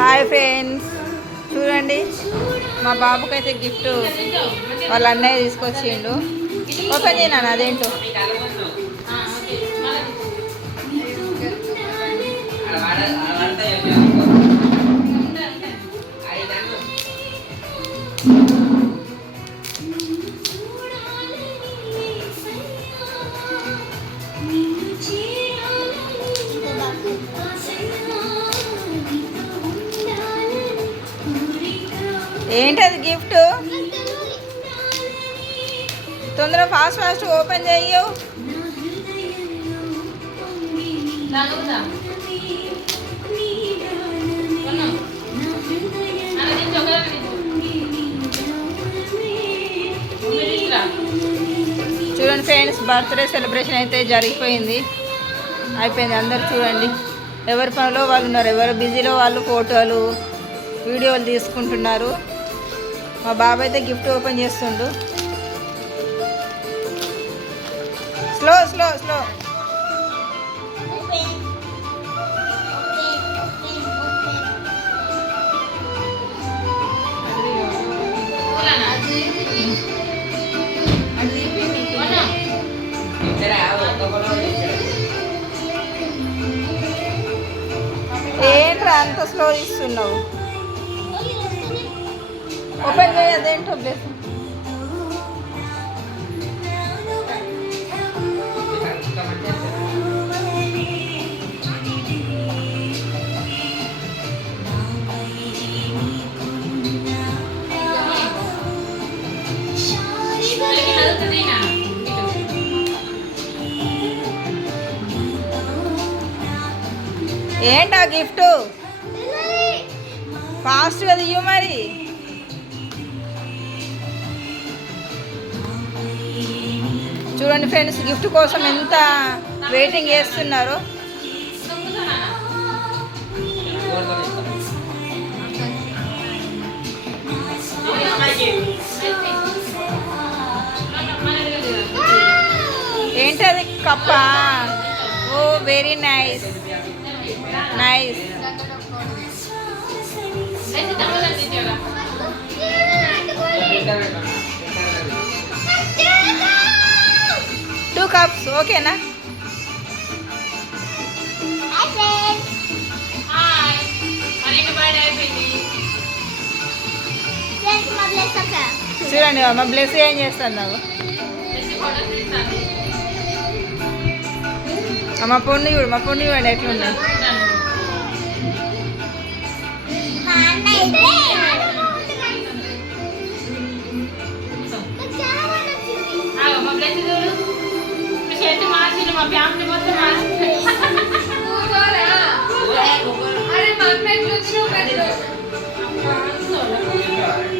Hi friends, చూడండి మా బాబుకైతే gift వాళ్ళ అన్నయ్య తీసుకొచ్చిండు. ఓపెన్ చేయనా అదేంటో. ఏంటది గిఫ్ట్? తొందరగా ఫాస్ట్ ఓపెన్ చెయ్యు. చూడండి ఫ్రెండ్స్, బర్త్డే సెలబ్రేషన్ అయితే జరిగిపోయింది, అయిపోయింది. అందరు చూడండి, ఎవరి పనిలో వాళ్ళు ఉన్నారు, ఎవరు బిజీలో వాళ్ళు ఫోటోలు వీడియోలు తీసుకుంటున్నారు. మా బాబాయ్ అయితే గిఫ్ట్ ఓపెన్ చేస్తుండు. Slow slow slow. ఏంట్రా అంత స్లో ఇస్తున్నావు? ఓపెన్ చేయదేంటో ప్లేస్. ఏంటా గిఫ్ట్? ఫాస్ట్గా తీయు మరి. చూడండి ఫ్రెండ్స్, గిఫ్ట్ కోసం ఎంత వెయిటింగ్ చేస్తున్నారు. ఏంటది? కప్పా? Oh very nice nice. Two cups ఓకేనా? చూడండి మా బ్లెస్ ఏం చేస్తున్నావు. మా పొన్ను చూడు, మా పొన్ను చూడండి ఎట్లున్నా. మా ఫ్యామిలీ మొత్తం